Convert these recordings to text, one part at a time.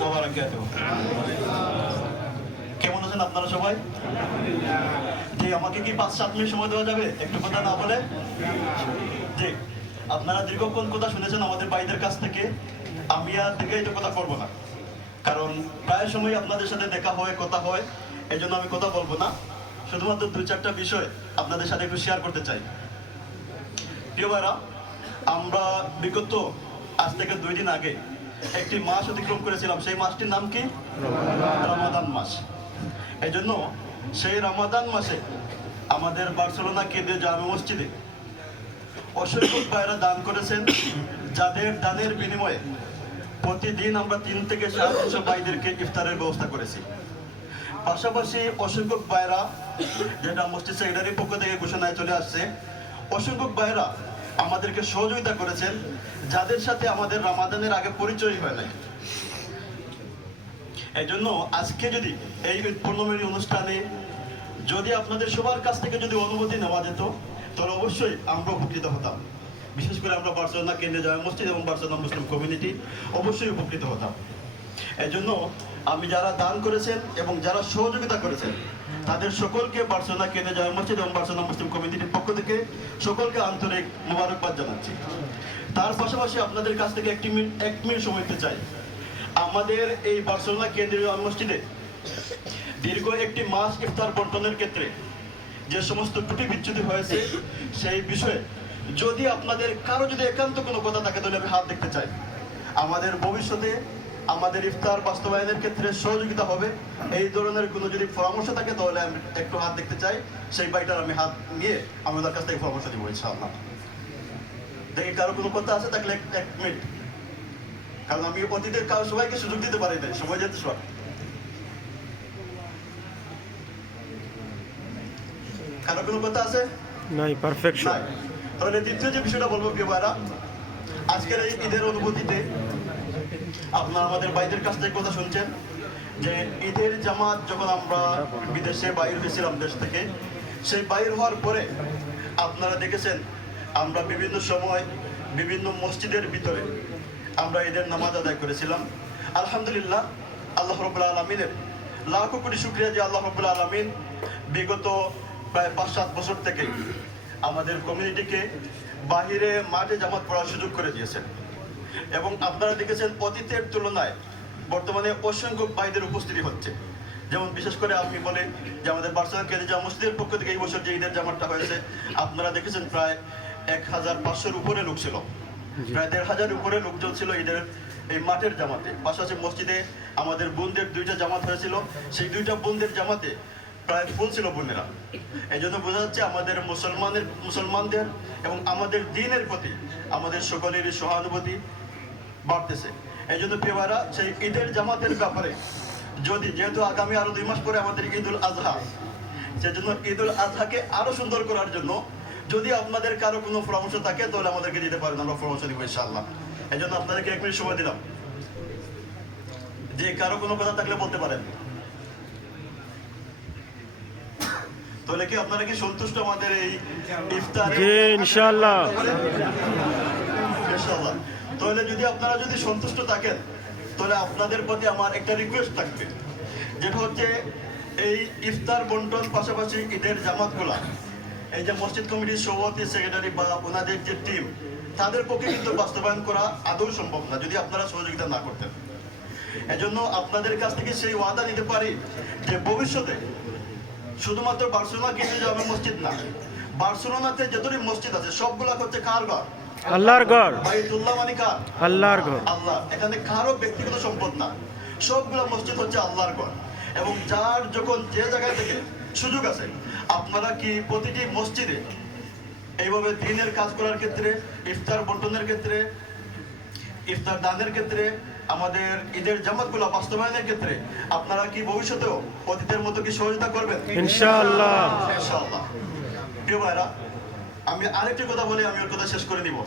ওয়া বারাকাতুহু। কেমন আছেন আপনারা সবাই? জি, আমাকে কি 5-7 মিনিট সময় দেওয়া যাবে একটু কথা না বলে? জি, আপনারা দীর্ঘক্ষণ কথা শুনেছেন আমাদের ভাইদের কাছ থেকে। আমি আর দীর্ঘায়িত কথা করবো না, কারণ প্রায় সময় আপনাদের সাথে দেখা হয়, কথা হয়, এই জন্য আমি কথা বলবো না। শুধুমাত্র 2-4টা বিষয় আপনাদের সাথে একটু শেয়ার করতে চাই। প্রিয় ভাইরা, আমরা বিগত আজ থেকে 2 দিন আগে একটি মাস অতিক্রম করেছিলাম। সেই মাসটির নাম কি? রমাদান মাস। এই জন্য সেই রমাদান মাসে আমাদের বার্সেলোনা কেন্দ্রীয় জামে মসজিদে অসংখ্য ভাইরা দান করেছেন, যাদের দানের বিনিময়ে প্রতিদিন আমরা 3 থেকে 700 ভাইদেরকে ইফতারের ব্যবস্থা করেছি। পাশাপাশি অসংখ্য ভাইরা, যেটা মসজিদ সেক্রেটারির পক্ষ থেকে ঘোষণায় চলে আসছে, অসংখ্য ভাইরা আমাদেরকে সহযোগিতা করেছেন, যাদের সাথে আমাদের রমাদানের আগে পরিচয় হয় নাই। এই জন্য আজকে যদি এই পূর্ণমিলনী অনুষ্ঠানে যদি আপনাদের সবার কাছ থেকে যদি অনুমতি নেওয়া যেত, তাহলে অবশ্যই আমরা উপকৃত হতাম। বিশেষ করে আমরা বার্সেলোনা কেন্দ্রীয় জামে মসজিদ এবং বার্সেলোনা মুসলিম কমিউনিটি অবশ্যই উপকৃত হতাম। এই জন্য আমি যারা দান করেছেন এবং যারা সহযোগিতা করেছেন তাদের সকলকে বার্সেলোনা কেন্দ্রীয় জামে মসজিদ এবং বার্সেলোনা মুসলিম কমিউনিটির পক্ষ থেকে সকলকে আন্তরিক মোবারকবাদ জানাচ্ছি। তার পাশাপাশি আপনাদের কাছ থেকে 1 মিনিট সময় দিতে চাই। আমাদের এই বার্সেলোনা কেন্দ্রীয় জামে মসজিদে দীর্ঘ 1 মাস ইফতার বন্টনের ক্ষেত্রে যে সমস্ত ত্রুটি বিচ্যুতি হয়েছে, সেই বিষয়ে যদি আপনাদের কারো যদি একান্ত কোনো কথা থাকে তাহলে আমি হাত দেখতে চাই। আমাদের ভবিষ্যতে আমাদের ইফতার বাস্তবায়নের ক্ষেত্রে সহযোগিতা হবে, এই ধরনের কোনো যদি পরামর্শ থাকে তাহলে আমি একটু হাত দেখতে চাই। সেই ভাইটার আমি হাত নিয়ে আমি ওদের কাছ থেকে পরামর্শ দিব ইনশাআল্লাহ। দেখি কারো কোনো কথা আছে থাকলে 1 মিনিট, কারণ আমি অতীতের কারো সবাইকে সুযোগ দিতে পারি না, সময় যেতে শর্ট। কারো কোনো কথা আছে? নাই, পারফেকশন। তাহলে দ্বিতীয় যে বিষয়টা বলবো প্রিয় ভাইরা, আজকের এই ঈদের অনুভূতিতে আপনারা আমাদের ভাইদের কাছ থেকে কথা শুনছেন যে ঈদের জামাত যখন আমরা বিদেশে বাইর হয়েছিলাম দেশ থেকে, সেই বাইর হওয়ার পরে আপনারা দেখেছেন আমরা বিভিন্ন সময় বিভিন্ন মসজিদের ভিতরে আমরা ঈদের নামাজ আদায় করেছিলাম। আলহামদুলিল্লাহ, আল্লাহ রাব্বুল আলামিনের লাখো কোটি শুকরিয়া যে আল্লাহ রাব্বুল আলামিন বিগত প্রায় 5-7 বছর থেকে আমাদের কমিউনিটিকে বাহিরে মাঠে জামাত পড়ার সুযোগ করে দিয়েছেন। এবং আপনারা দেখেছেন অতীতের তুলনায় বর্তমানে অসংখ্য ভাইদের উপস্থিতি হচ্ছে। যেমন বিশেষ করে আমি বলি যে আমাদের বার্সেলোনা কেন্দ্রীয় জামে মসজিদের পক্ষ থেকে এই বছর যে ঈদের জামাতটা হয়েছে, আপনারা দেখেছেন প্রায় 1500-র উপরে লোক ছিল, প্রায় 1500 উপরে লোকজন ছিল ঈদের এই মাঠের জামাতে। পাশাপাশি মসজিদে আমাদের বোনদের 2টা জামাত হয়েছিল, সেই 2টা বোনদের জামাতে প্রায় ফুল ছিল বোনেরা। এই জন্য বোঝা যাচ্ছে আমাদের মুসলমানদের এবং আমাদের দ্বীনের প্রতি আমাদের সকলেরই সহানুভূতি বাড়তেছে। এই জন্য প্রিয় ভাইরা, সেই ঈদের জামাতের ব্যাপারে যেহেতু আগামী আরো 2 মাস পরে আমাদের ঈদুল আজহা, সেজন্য ঈদুল আজহাকে আরো সুন্দর করার জন্য যদি আপনাদের কারো কোনো পরামর্শ থাকে তাহলে আমাদেরকে দিতে পারেন, আমরা পরামর্শ দিব ইনশাআল্লাহ। এই জন্য আপনাদেরকে 1 মিনিট সময় দিলাম, যে কারো কোনো কথা থাকলে বলতে পারেন। তাহলে কি আপনারা কি সন্তুষ্ট আমাদের এই ইফতারে? জি, ইনশাআল্লাহ। ইনশাআল্লাহ। তাহলে যদি আপনারা যদি সন্তুষ্ট থাকেন তাহলে আপনাদের প্রতি আমার একটা রিকোয়েস্ট থাকবে, যেটা হচ্ছে এই ইফতার বন্টন পাশাপাশি ঈদের জামাতগুলা এই যে মসজিদ কমিটির সভাপতি সেক্রেটারি বা ওনাদের যে টিম, তাদের পক্ষে কিন্তু বাস্তবায়ন করা আদৌ সম্ভব না যদি আপনারা সহযোগিতা না করতেন। এজন্য আপনাদের কাছ থেকে সেই ওয়াদা নিতে পারি যে ভবিষ্যতে শুধুমাত্র বার্সেলোনা কেন্দ্রীয় জামে মসজিদ না, বার্সেলোনাতে যতটি মসজিদ আছে সবগুলা হচ্ছে কার ঘর? আল্লাহর ঘর। বাইতুল্লাহ মানে কার? আল্লাহর ঘর। আল্লাহ। এখানে কারো ব্যক্তিগত সম্পদ না, সবগুলা মসজিদ হচ্ছে আল্লাহর ঘর। এবং যার যখন যে জায়গা থেকে সুযোগ আছে, আপনারা কি প্রতিটি মসজিদে এইভাবে দিনের কাজ করার ক্ষেত্রে, ইফতার বন্টনের ক্ষেত্রে, ইফতার দানের ক্ষেত্রে, আমাদের ঈদের জামাতগুলো বাস্তবায়নের ক্ষেত্রে আপনারা কি ভবিষ্যতেও অতীতের মতো কি সহযোগিতা করবেন? ইনশাআল্লাহ। ইনশাআল্লাহ। প্রিয় ভাইরা, আমি আরেকটি কথা বলে আমি ওর কথা শেষ করে নিব।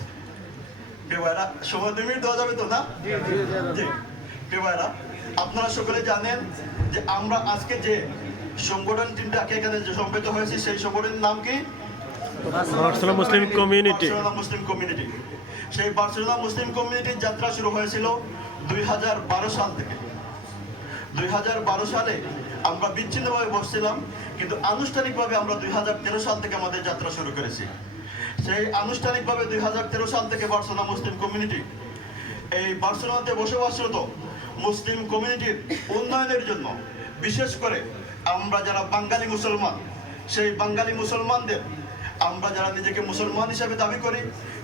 প্রিয় ভাইরা, সময় 2 মিনিট দেওয়া যাবে তো না? জি। প্রিয় ভাইরা, আপনারা সকলে জানেন যে আমরা আজকে যে সংগঠন তিনটাকে এখানে যে সম্মিলিত হয়েছি, সেই সংগঠনের নাম কি? Barcelona Muslim community. Barcelona Muslim community. সেই বার্সেলোনা মুসলিম কমিউনিটির যাত্রা শুরু হয়েছিল 2012 সাল থেকে। 2012 সালে আমরা বিচ্ছিন্নভাবে বসছিলাম, কিন্তু আনুষ্ঠানিকভাবে আমরা 2013 সাল থেকে আমাদের যাত্রা শুরু করেছি। সেই আনুষ্ঠানিকভাবে 2013 সাল থেকে বার্সেলোনা মুসলিম কমিউনিটি এই বার্সেলোনাতে বসবাসরত মুসলিম কমিউনিটির উন্নয়নের জন্য, বিশেষ করে আমরা যারা বাঙালি মুসলমান, সেই বাঙালি মুসলমানদের, আমরা যারা নিজেকে মুসলমান হিসেবে দাবি করি,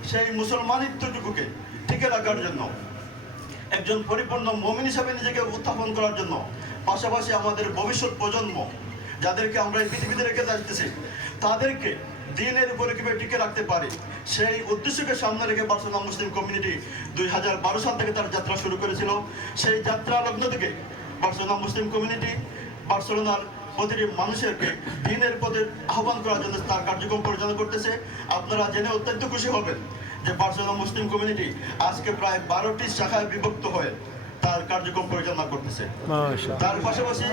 সেই মুসলমানিত্বটুকুকে টিকে রাখার জন্য, একজন পরিপূর্ণ মুমিন হিসেবে নিজেকে উত্থাপন করার জন্য, পাশাপাশি আমাদের ভবিষ্যৎ প্রজন্ম যাদেরকে আমরা এই পৃথিবীতে রেখে যাচ্তেছি, তাদেরকে দিনের উপরে কিভাবে টিকে রাখতে পারি, সেই উদ্দেশ্যকে সামনে রেখে বার্সেলোনা মুসলিম কমিউনিটি 2012 সাল থেকে তার যাত্রা শুরু করেছিল। সেই যাত্রা লগ্ন থেকে বার্সেলোনা মুসলিম কমিউনিটি বার্সেলোনার প্রতিটি মানুষেরকে দিনের পথে আহ্বান করার জন্য তার কার্যক্রম পরিচালনা করতেছে। আপনারা জেনে অত্যন্ত খুশি হবেন যে বার্সেলোনা মুসলিম কমিউনিটি আজকে প্রায় 12টি শাখায় বিভক্ত হয়ে তার কার্যক্রম পরিচালনা করতেছে। মাশাআল্লাহ। তার পাশাপাশি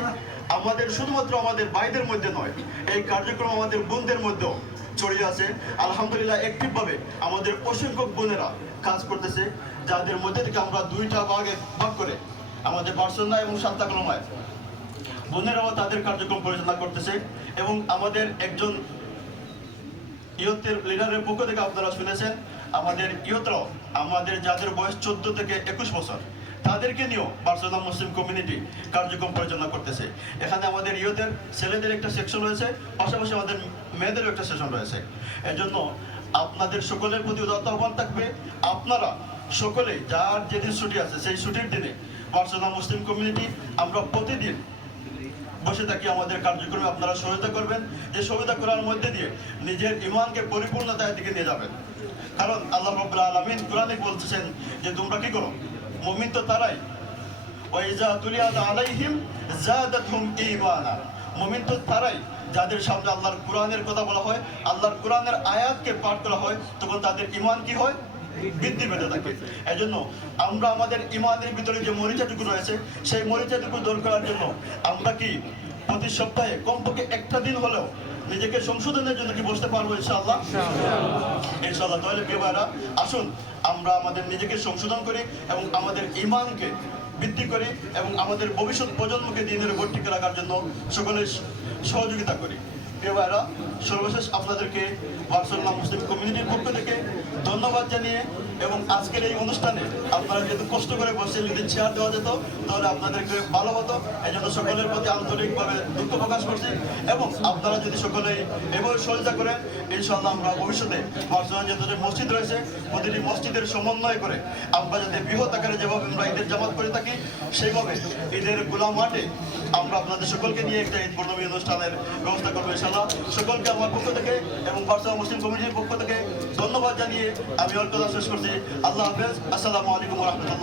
আমাদের শুধুমাত্র আমাদের ভাইদের মধ্যে নয়, এই কার্যক্রম আমাদের বোনদের মধ্যেও ছড়িয়ে আছে। আলহামদুলিল্লাহ, অ্যাক্টিভভাবে আমাদের অসংখ্য বোনেরা কাজ করতেছে, যাদের মধ্যে থেকে আমরা দুইটা ভাগে ভাগ করে আমাদের বার্সেলোনা এবং সান্তা কলোমায় বোনেরাও তাদের কার্যক্রম পরিচালনা করতেছে। এবং আমাদের একজন ইয়তের লিডারের পক্ষ থেকে আপনারা শুনেছেন, আমাদের ইয়তরাও, আমাদের যাদের বয়স 14 থেকে 21 বছর, তাদেরকে নিয়েও বার্সেলোনা মুসলিম কমিউনিটি কার্যক্রম পরিচালনা করতেছে। এখানে আমাদের ইয়তের ছেলেদের একটা সেকশন রয়েছে, পাশাপাশি আমাদের মেয়েদেরও একটা সেকশন রয়েছে। এজন্য আপনাদের সকলের প্রতি উদাত্ত আহ্বান থাকবে, আপনারা সকলে যার যেদিন ছুটি আছে সেই ছুটির দিনে বার্সেলোনা মুসলিম কমিউনিটি আমরা প্রতিদিন বসে থাকি আমাদের কার্যক্রমে আপনারা সহায়তা করবেন। যে সহায়তা করার মধ্যে দিয়ে নিজের ঈমানকে পরিপূর্ণতার দিকে নিয়ে যাবেন। কারণ আল্লাহ রাব্বুল আলামিন কোরআনে বলতেছেন যে তোমরা কি করো, মুমিন তো তারাই, ওয়াইজা তুলিয়াত আলাইহিম যাদাতহুম ঈমানা, মুমিন তো তারাই যাদের সামনে আল্লাহর কোরআনের কথা বলা হয়, আল্লাহর কোরআনের আয়াতকে পাঠ করা হয়, তখন তাদের ঈমান কি হয়, বৃদ্ধি পেতে থাকে। এজন্য আমরা আমাদের ঈমানের ভিতরে যে মরিচাটুকু রয়েছে, সেই মরিচাটুকু দূর করার জন্য আমরা কি প্রতি সপ্তাহে কমপক্ষে একটা দিন হলেও নিজেকে সংশোধনের জন্য কি বসতে পারবো ইনশাআল্লাহ? ইনশাআল্লাহ। তাহলে প্রিয় ভাইরা, আসুন আমরা আমাদের নিজেকে সংশোধন করি এবং আমাদের ঈমানকে বৃদ্ধি করি এবং আমাদের ভবিষ্যৎ প্রজন্মকে দিনের উপর টিকে রাখার জন্য সকলে সহযোগিতা করি। প্রিয় ভাইরা, সর্বশেষ আপনাদেরকে বার্সেলোনা মুসলিম কমিউনিটির পক্ষ থেকে ধন্যবাদ জানিয়ে, এবং আজকের এই অনুষ্ঠানে আপনারা যেহেতু কষ্ট করে বসে যদি চেয়ার দেওয়া যেত তাহলে আপনাদেরকে ভালো হতো। এই জন্য সকলের প্রতি আন্তরিকভাবে দুঃখ প্রকাশ করছি, এবং আপনারা যদি সকলে এভাবে সহযোগিতা করেন, ইনশাআল্লাহ আমরা ভবিষ্যতে বার্সেলোনা যেহেতু মসজিদ রয়েছে, প্রতিটি মসজিদের সমন্বয় করে আমরা যাতে বৃহৎ আকারে যেভাবে আমরা ঈদের জামাত করে থাকি, সেইভাবে ঈদের গোলাম মাঠে আমরা আপনাদের সকলকে নিয়ে একটা ঈদ বর্ণমী অনুষ্ঠানের ব্যবস্থা করবো ইনশাআল্লাহ। সকলকে আমার পক্ষ থেকে এবং বার্সেলোনা মুসলিম কমিটির পক্ষ থেকে ধন্যবাদ জানিয়ে আমি ওর কথা শেষ করছি। আল্লাহ হাফেজ। আসসালামু আলাইকুম ওয়া রাহমাতুল্লাহ।